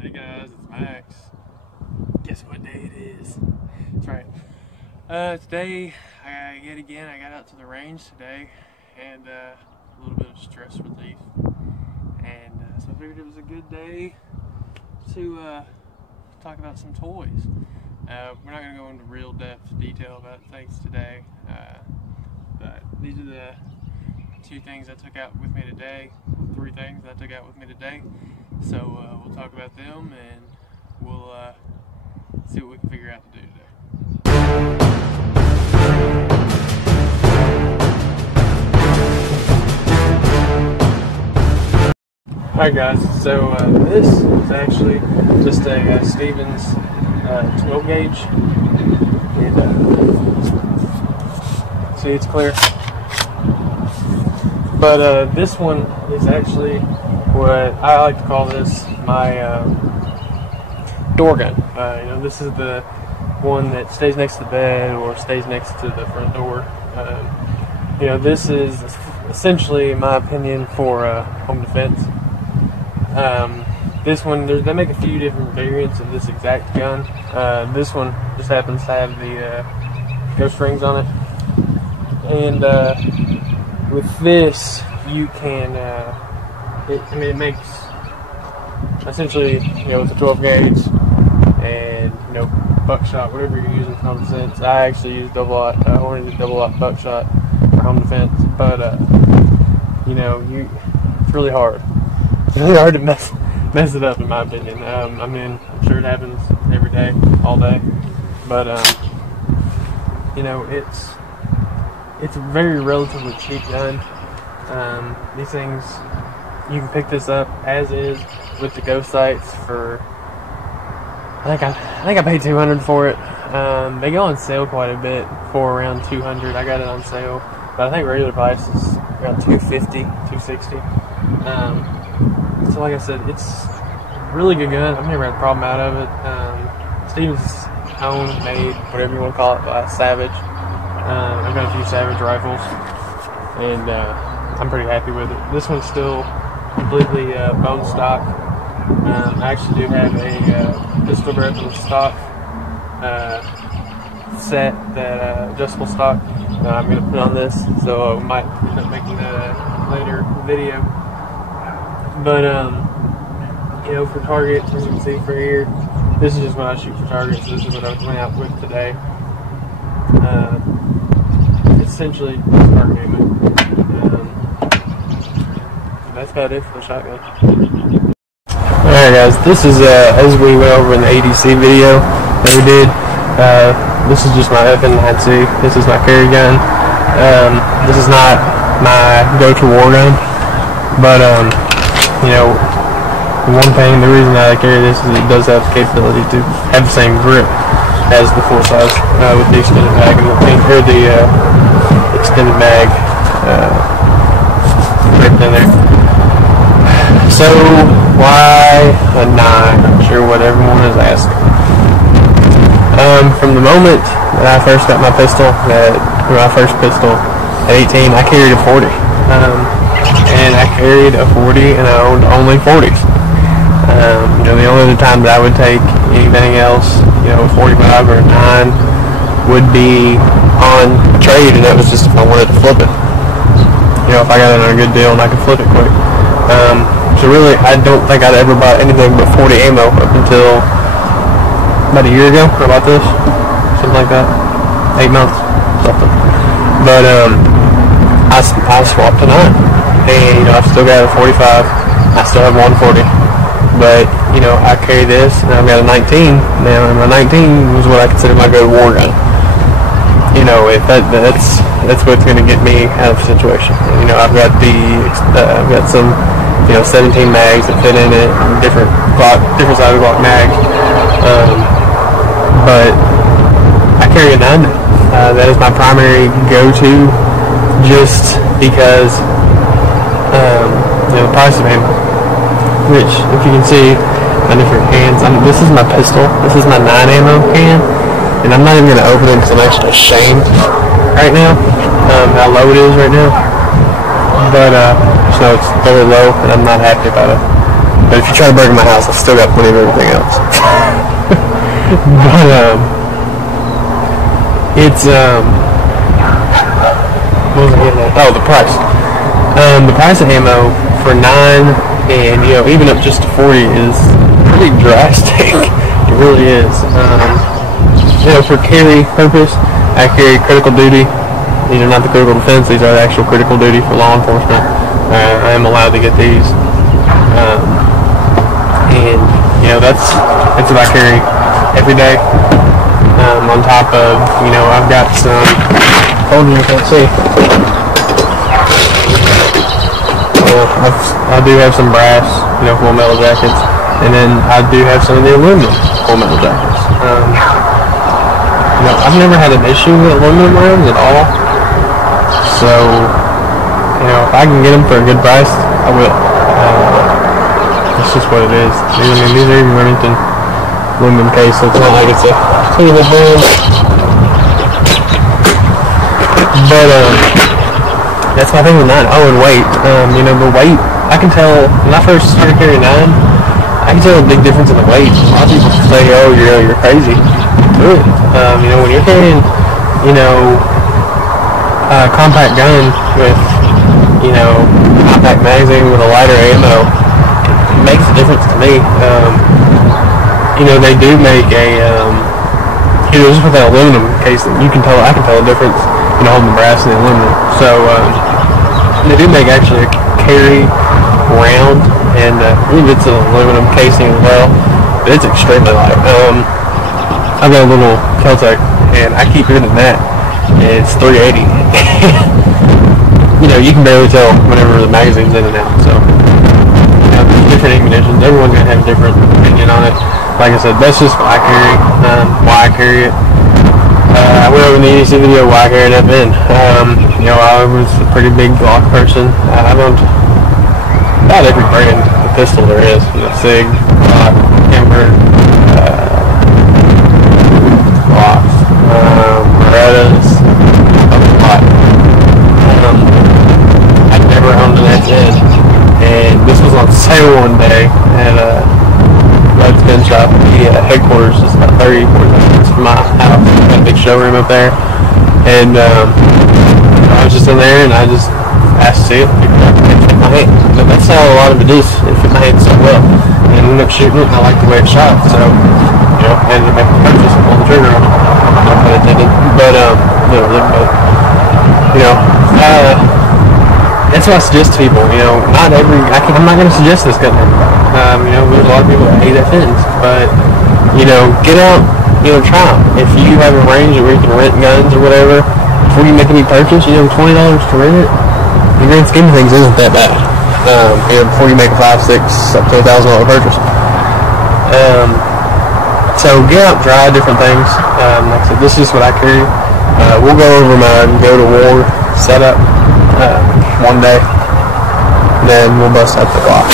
Hey guys, it's Max. Guess what day it is? That's right. Today, yet again, I got out to the range today, and a little bit of stress relief. And so I figured it was a good day to talk about some toys. We're not going to go into real depth detail about things today, but these are the two things I took out with me today, three things I took out with me today. So we'll talk about them, and we'll see what we can figure out to do today. Alright guys, so this is actually just a Stevens 12 gauge. And, see, it's clear. But this one is actually what I like to call this my door gun. This is the one that stays next to the bed or stays next to the front door. This is essentially, in my opinion, for home defense. This one, they make a few different variants of this exact gun. This one just happens to have the ghost rings on it. And with this, you can, it makes, essentially, it's a 12 gauge and, buckshot, whatever you're using for home defense. I actually use oriented double-aught buckshot for home defense, but, it's really hard. It's really hard to mess it up, in my opinion. I'm sure it happens every day, all day, but, it's a very relatively cheap gun. These things, you can pick this up as is with the ghost sights for, I think I paid $200 for it. They go on sale quite a bit for around $200. I got it on sale, but I think regular price is around $250, $260. So like I said, it's a really good gun. I've never had a problem out of it. Stevens owned, made, whatever you want to call it, by Savage. I've got a few Savage rifles, and I'm pretty happy with it. This one's still completely bone stock. I actually do have a pistol grip in the stock set, that adjustable stock. I'm going to put on this, so I might end up making that a later video. But, for targets, as you can see for here, this is just what I shoot for targets. This is what I went out with today. Essentially, just target aiming. That's about it for the shotgun. Alright guys, this is, as we went over in the ADC video that we did, this is just my FN9C. This is my carry gun. This is not my go-to war gun, but, the reason I carry this is it does have the capability to have the same grip as the full size with the extended mag and the extended mag right in there. So why a 9? I'm sure what everyone is asking. From the moment that I first got my pistol, at 18, I carried a 40. And I carried a 40 and I owned only 40s. The only other time that I would take anything else, 45 or a 9 would be on a trade, and that was just if I wanted to flip it. If I got it on a good deal and I could flip it quick. So really, I don't think I'd ever bought anything but 40 ammo up until about a year ago. I bought this, something like that, 8 months, something. But I swapped to 9, and I've still got a 45. I still have 140. But, I carry this, and I've got a 19 now, and my 19 was what I consider my go-to war gun. If that's what's going to get me out of the situation. I've got some, 17 mags that fit in it, different size of Glock mags. But I carry a 9 now. That is my primary go-to, just because, the price of ammo. Which, if you can see my different cans, this is my pistol. This is my 9 ammo can, and I'm not even going to open it because I'm actually ashamed right now how low it is right now. But so it's very low, and I'm not happy about it. But if you try to break in my house, I've still got plenty of everything else. But it's what was I getting at? Oh, the price. The price of ammo for 9 and even up just to 40 is pretty drastic. It really is. For carry purpose, I carry critical duty. These are not the critical defense. These are the actual critical duty for law enforcement. I am allowed to get these, and that's what I carry every day. On top of I've got some. Hold on, you can't see. I do have some brass, full metal jackets, and then I do have some of the aluminum full metal jackets. I've never had an issue with aluminum rounds at all. So, if I can get them for a good price, I will. That's just what it is. These are even Remington aluminum case, so it's not like it's a single brand. But that's my thing with 9. Oh, and weight. The weight, I can tell when I first started carrying 9, I can tell a big difference in the weight. A lot of people say, "Oh, you're crazy." Do it. When you're carrying, a compact gun with, compact magazine with a lighter ammo, it makes a difference to me. They do make a, just with that aluminum case, I can tell a difference, holding the brass and the aluminum. So, they do make actually a carry round, and I believe it's an aluminum casing as well, but it's extremely light. I've got a little Kel-Tec, and I keep hitting that, and it's 380. You can barely tell whenever the magazine's in and out. So, different ammunition. Everyone's gonna have a different opinion on it. Like I said, that's just what I carry, why I carry it. I went over in the EDC video why I carry that bin. I was a pretty big Glock person. I've owned about every brand of pistol there is. Sig, Glock, Camper, Glocks, Berettas, a lot. I've never owned an XN, and this was on sale one day at Red's Gun Shop. The headquarters is about 30-40 minutes from my house. Got a big showroom up there, and I was just in there, and I just asked to see it. It fit my hand. But that's how a lot of it is. It fit my hand so well, and I ended up shooting it, and I liked the way it shot. So, I ended up making the purchase and pulling the trigger on it. No pun intended. But that's what I suggest to people. Not every. I'm not going to suggest this gun to everybody. There's a lot of people that hate FNs, but get out. Try them. If you have a range where you can rent guns or whatever, before you make any purchase, $20 to rent it. In the grand scheme of things, isn't that bad. Before you make a $5, $6, up to $1,000 purchase. So get out, try different things. Like I said, this is what I carry. We'll go over my go to war setup one day. Then we'll bust out the Glock.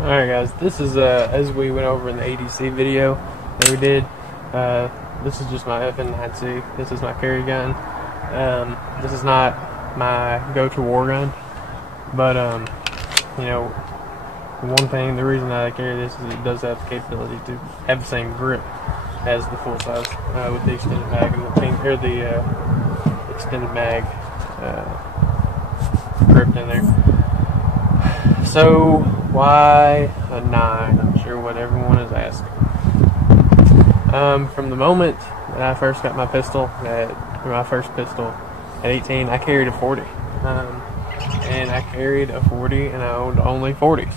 Alright guys, this is as we went over in the ADC video that we did. This is just my FN9C. This is my carry gun. This is not my go-to war gun, but one thing, the reason that I carry this is it does have the capability to have the same grip as the full size with the extended mag and the extended mag grip in there. So why a 9? I'm sure what everyone is asking. From the moment that I first got my pistol, at 18, I carried a 40. And I carried a 40 and I owned only 40s.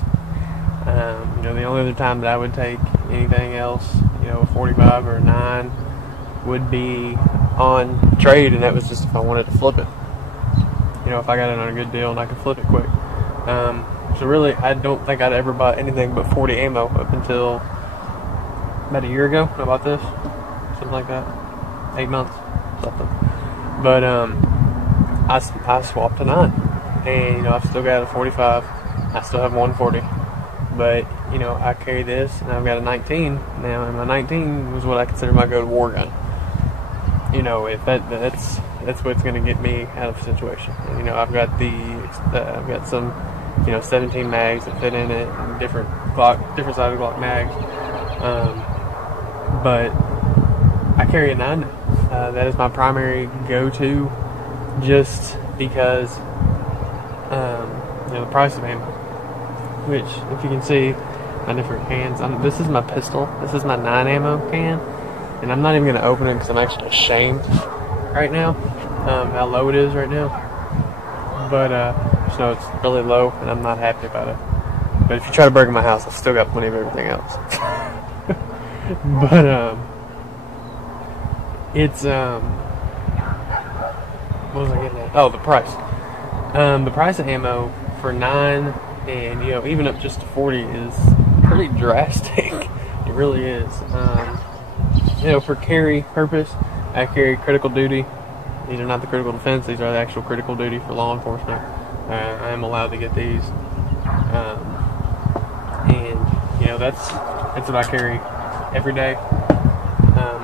The only other time that I would take anything else, a 45 or a 9 would be on trade, and that was just if I wanted to flip it. If I got it on a good deal and I could flip it quick. So really, I don't think I'd ever bought anything but 40 ammo up until about a year ago. I bought this, something like that, 8 months, something. But I swapped to 9, and I've still got a 45. I still have 140, but I carry this, and I've got a 19 now, and my 19 was what I consider my go-to war gun. If that's what's going to get me out of the situation. And, you know, I've got I've got some, you know, 17 mags that fit in it, and different size Glock mags. But I carry a 9 now. That is my primary go-to, just because, you know, the price of ammo. Which, if you can see my different cans, this is my pistol. This is my 9 ammo can, and I'm not even going to open it because I'm actually ashamed right now how low it is right now. But just know it's really low, and I'm not happy about it. But if you try to break in my house, I've still got plenty of everything else. But it's what was I getting at? Oh, the price. The price of ammo for 9 and, you know, even up just to 40 is pretty drastic. It really is. You know, for carry purpose, I carry critical duty. These are not the critical defense, these are the actual critical duty for law enforcement. I am allowed to get these. And, you know, that's what I carry every day.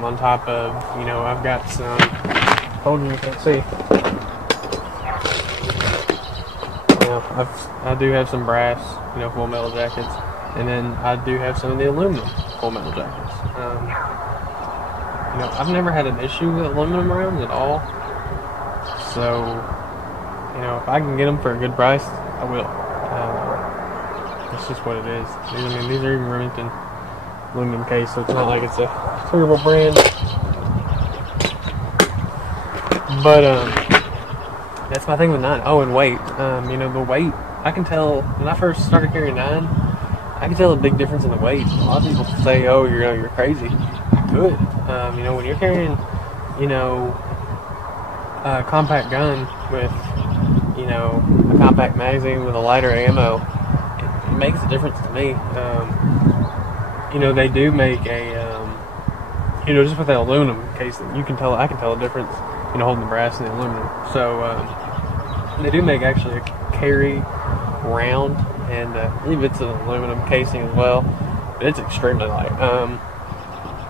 On top of, you know, I've got some, hold on, you can't see. You know, I do have some brass, you know, full metal jackets, and then I do have some of the aluminum full metal jackets. You know, I've never had an issue with aluminum rounds at all. So, you know, if I can get them for a good price, I will. It's just what it is. I mean, these are even Remington aluminum case, so it's not like it's a terrible brand. But that's my thing with 9. Oh, and weight. You know, the weight, I can tell when I first started carrying 9, I can tell a big difference in the weight. A lot of people say, "Oh, you're crazy." Good. You know, when you're carrying, you know, a compact gun with, you know, a compact magazine with a lighter ammo, it makes a difference to me. You know, they do make a, you know, just with that aluminum case, I can tell a difference, you know, holding the brass and the aluminum. So, they do make actually a carry round, and I believe it's an aluminum casing as well, but it's extremely light.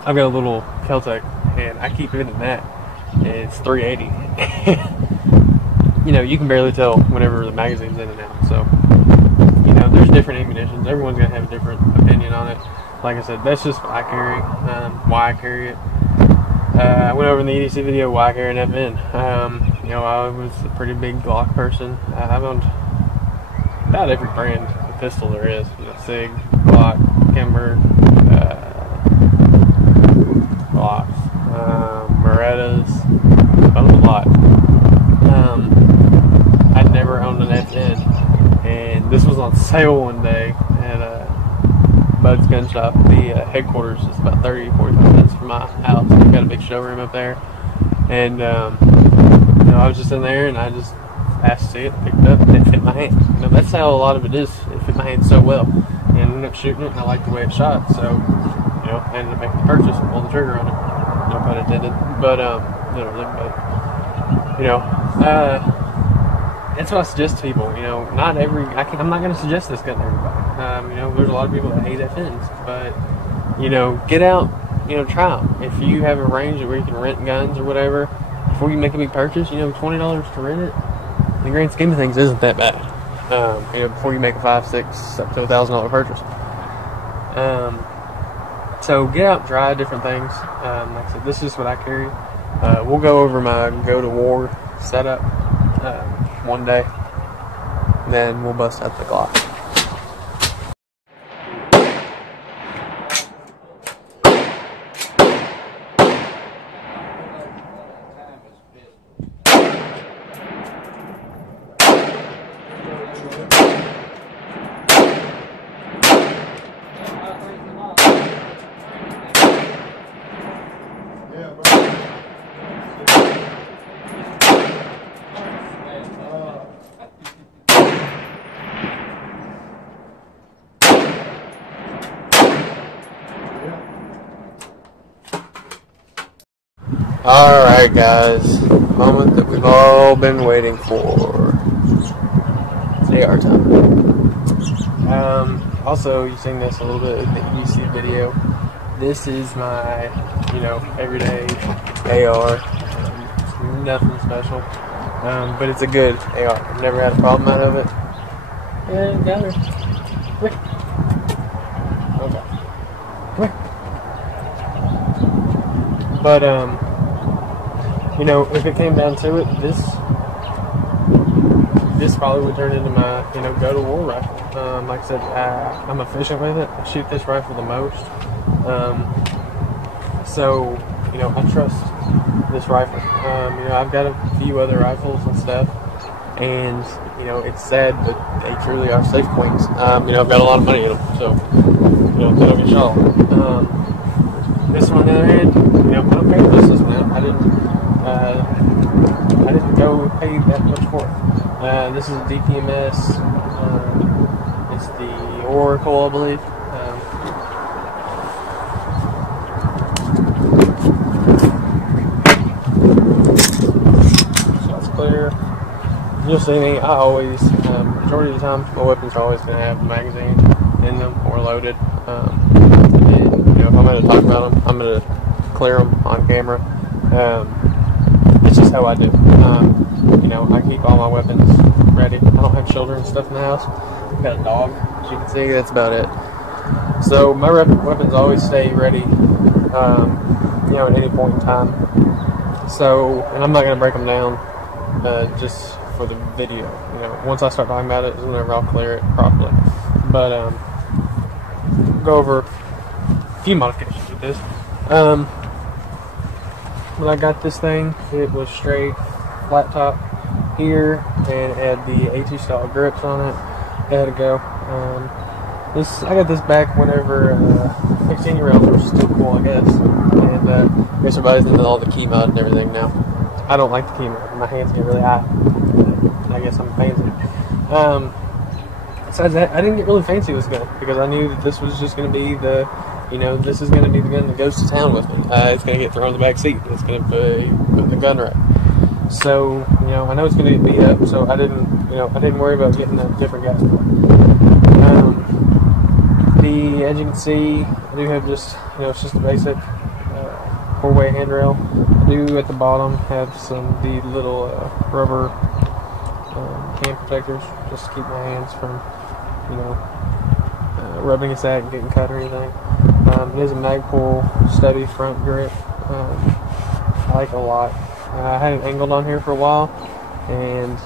I've got a little Kel-Tec, and I keep it in that, and it's 380. You know, you can barely tell whenever the magazine's in and out. So, you know, there's different ammunitions. Everyone's gonna have a different opinion on it. Like I said, that's just what I carry, why I carry it. I went over in the EDC video why I carry an FN. You know, I was a pretty big Glock person. I've owned about every brand of pistol there is. You know, Sig, Glock, Kimber, Glocks, Berettas. I owned a lot. I'd never owned an FN, and this was on sale one day at Bud's Gun Shop. The headquarters is about 30-45 minutes from my house. We've got a big showroom up there, and you know, I was just in there, and I just asked to see it, picked it up, and it fit my hand. You know, that's how a lot of it is. It fit my hand so well, and I ended up shooting it, and I liked the way it shot. So, you know, I ended up making the purchase and pulled the trigger on it. No pun intended, but literally, but you know, that's what I suggest to people. You know, not every, I'm not going to suggest this gun to everybody. You know, there's a lot of people that hate FNs, but, you know, get out, you know, try them. If you have a range where you can rent guns or whatever, before you make a big purchase, you know, $20 to rent it, in the grand scheme of things, isn't that bad. You know, before you make a $500, $600, up to $1,000 purchase. So get out and try different things. Like I said, this is what I carry. We'll go over my go to war setup one day, and then we'll bust out the Glock. Alright guys, the moment that we've all been waiting for. It's AR time. Also, you've seen this a little bit in the EDC video. This is my, you know, everyday AR. Nothing special. But it's a good AR. I've never had a problem out of it. And down there. Come here. Okay. Come here. But, you know, if it came down to it, this probably would turn into my, you know, go-to-war rifle. Like I said, I'm efficient with it. I shoot this rifle the most. So, you know, I trust this rifle. You know, I've got a few other rifles and stuff, and, you know, it's sad, but they truly are safe points. You know, I've got a lot of money in them, so, you know, they don't get shot. This one, on the other hand, you know, I don't pay this one out. I didn't go pay that much for it. This is a DPMS. It's the Oracle, I believe. So that's clear. You'll see me. I always, majority of the time, my weapons are always going to have a magazine in them or loaded. And, you know, if I'm going to talk about them, I'm going to clear them on camera. It's just how I do. You know, I keep all my weapons ready. I don't have children and stuff in the house. I've got a dog, as you can see. That's about it. So my weapons always stay ready, you know, at any point in time. So, and I'm not going to break them down just for the video. You know, once I start talking about it, is whenever I'll clear it properly. But go over a few modifications with this. When I got this thing, it was straight flat top here, and it had the AT style grips on it. It had to go. I got this back whenever 16-year-olds were still cool, I guess. And I guess everybody's into all the key mud and everything now. I don't like the key mud. My hands get really hot. I guess I'm fancy. Besides that, I didn't get really fancy with this gun because I knew that this was just going to be the, you know, this is going to be the gun that goes to town with me. It's going to get thrown in the back seat. It's going to be put in the gun rack. So, you know, I know it's going to get beat up, so I didn't worry about getting a different gas plug. As you can see, I do have just, you know, it's just a basic 4-way handrail. I do at the bottom have the little rubber hand protectors just to keep my hands from, you know, rubbing against that and getting cut or anything. It has a Magpul steady front grip. I like it a lot. I had it angled on here for a while, and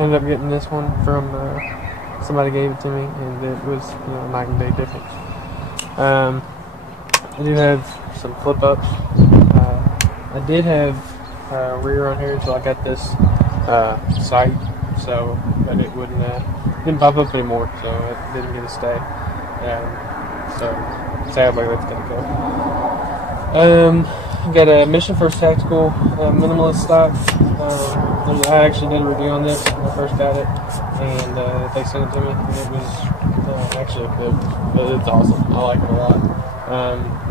ended up getting this one from somebody gave it to me, and it was, you know, a night and day difference. I do have some flip ups. I did have rear on here until I got this sight, so that it didn't pop up anymore, so it didn't get to stay. So sadly, that's gonna go. Got a Mission First Tactical minimalist stock. I actually did a review on this when I first got it, and they sent it to me, and it was actually it's awesome. I like it a lot.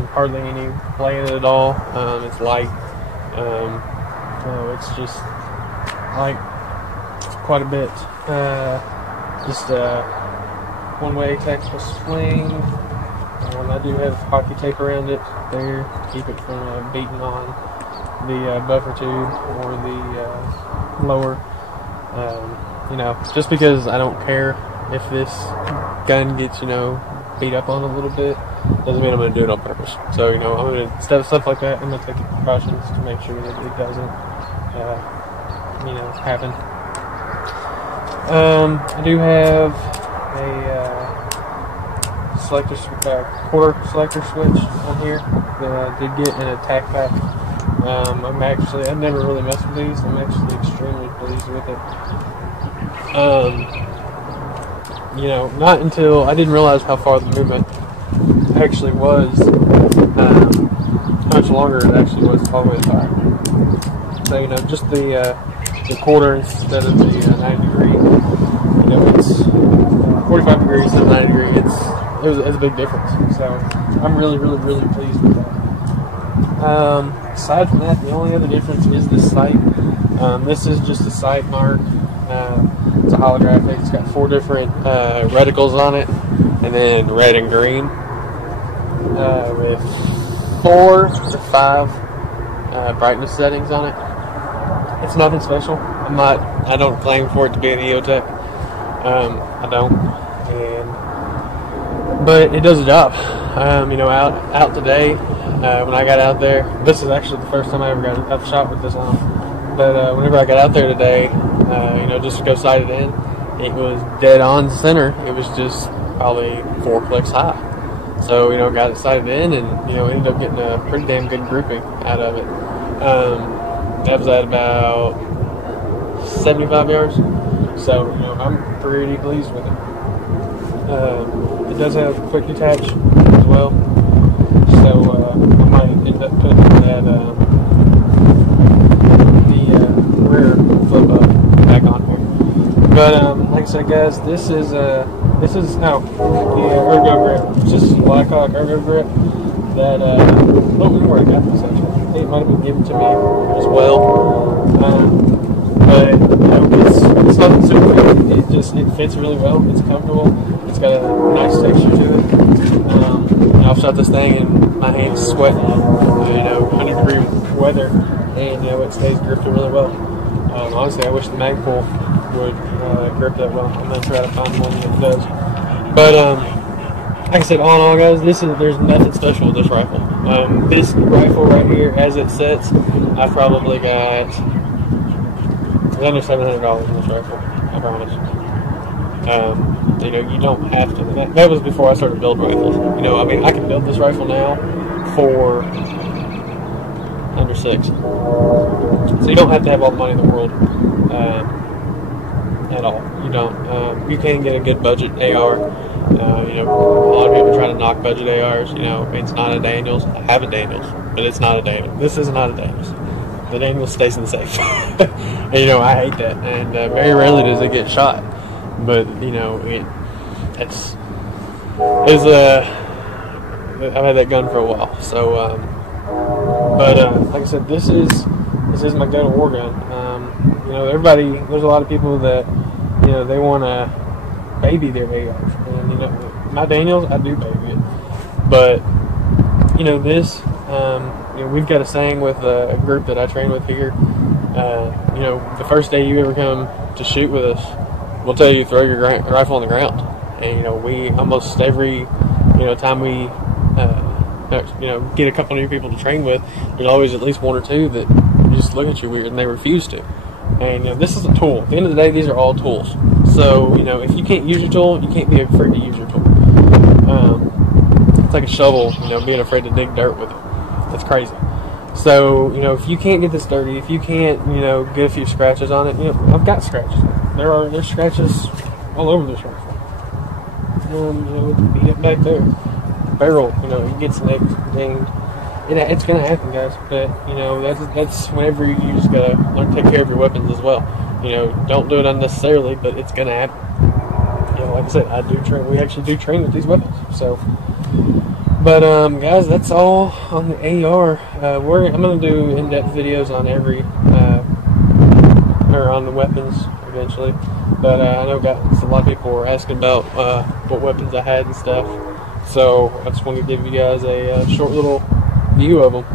Hardly any play in it at all. It's light. It's just like quite a bit. Just one-way tactical swing. I do have hockey tape around it there to keep it from beating on the buffer tube or the lower. You know, just because I don't care if this gun gets, you know, beat up on a little bit, doesn't mean I'm going to do it on purpose. So, you know, I'm going to stuff like that. I'm going to take the precautions to make sure that it doesn't, you know, happen. I do have a quarter selector switch on here that I did get in a tack pack. I've never really messed with these. I'm actually extremely pleased with it. You know, not until I didn't realize how far the movement actually was, how much longer it actually was all the way to the side. So, you know, just the quarter instead of the 90 degree, you know, it's 45 degrees instead of 90 degree. It's a big difference. So I'm really pleased with that. Aside from that, the only other difference is the sight. This is just a sight mark. It's a holographic. It's got 4 different reticles on it, and then red and green, with 4 to 5 brightness settings on it. It's nothing special. I don't claim for it to be an EOTech. I don't. But it does the job. You know, out today, when I got out there, this is actually the first time I ever got out the shop with this on. But whenever I got out there today, you know, just to go sight it in, it was dead on center. It was just probably 4 clicks high. So, you know, got it sighted in and, you know, ended up getting a pretty damn good grouping out of it. That was at about 75 yards. So, you know, I'm pretty pleased with it. It does have quick detach as well. So, I might end up putting that, the rear flip up back on here. But, like I said, guys, this is the Ergo grip. It's just Blackhawk Ergo grip that, I don't know where I got this actually. I think it might have been given to me as well. But, you know, it's nothing super big. It fits really well. It's comfortable. It's got a nice texture to it. I've shot this thing and my hands sweating, you know, 100-degree weather, and, you know, it stays gripped really well. Honestly, I wish the Magpul would grip that well. I'm going to try to find one that does. But, like I said, all in all, guys, there's nothing special with this rifle. This rifle right here, as it sits, I probably got under $700 in this rifle, I promise. You know, you don't have to. That was before I started building rifles. You know, I mean, I can build this rifle now for under $6. So you don't have to have all the money in the world at all. You don't. You can get a good budget AR. You know, a lot of people try to knock budget ARs. You know, it's not a Daniels. I have a Daniels, but it's not a Daniels. This is not a Daniels. The Daniels stays in the safe. And, you know, I hate that. And very rarely does it get shot. But, you know, I've had that gun for a while. So, like I said, this is my go-to war gun. You know, there's a lot of people that, you know, they want to baby their ARs. And, you know, my Daniels, I do baby it. But, you know, this, you know, we've got a saying with a group that I train with here. You know, the first day you ever come to shoot with us, we'll tell you throw your rifle on the ground. And, you know, we almost every, you know, time we, you know, get a couple new people to train with, there's always at least one or two that just look at you weird and they refuse to. And, you know, this is a tool. At the end of the day, these are all tools. So, you know, if you can't use your tool, you can't be afraid to use your tool. It's like a shovel, you know, being afraid to dig dirt with it. That's crazy. So, you know, if you can't get this dirty, if you can't, you know, get a few scratches on it, you know, I've got scratches. There's scratches all over this rifle. You know, beat it back there. Barrel, you know, it gets nicked, dinged. It's gonna happen, guys. But, you know, that's whenever you just gotta learn to take care of your weapons as well. You know, don't do it unnecessarily, but it's gonna happen. You know, like I said, I do train. We actually do train with these weapons. So, but guys, that's all on the AR. I'm gonna do in-depth videos on every or on the weapons eventually. But I know a lot of people were asking about what weapons I had and stuff. So I just wanted to give you guys a short little view of them.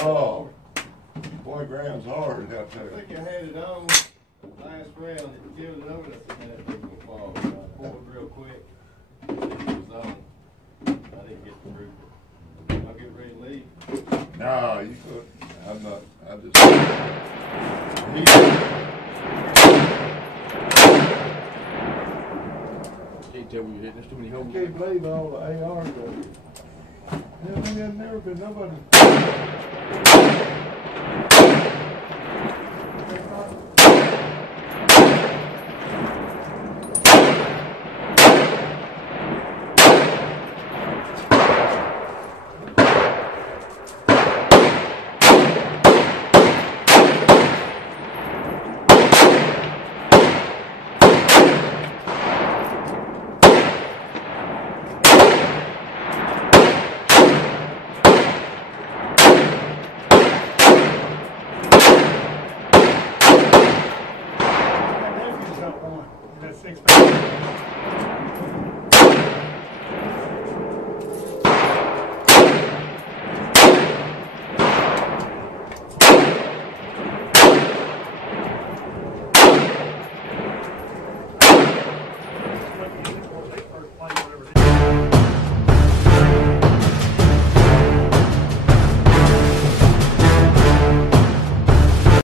Oh, boy, ground's hard out there. I think I had it on last round. It gave it over. I think that thing will fall. I pulled real quick. It was on. I didn't get the root. I'll get ready to leave. No, you could. I'm not. I just. Can't tell when you're hitting. There's too many holes. I can't believe all the ARs are. There's never been nobody.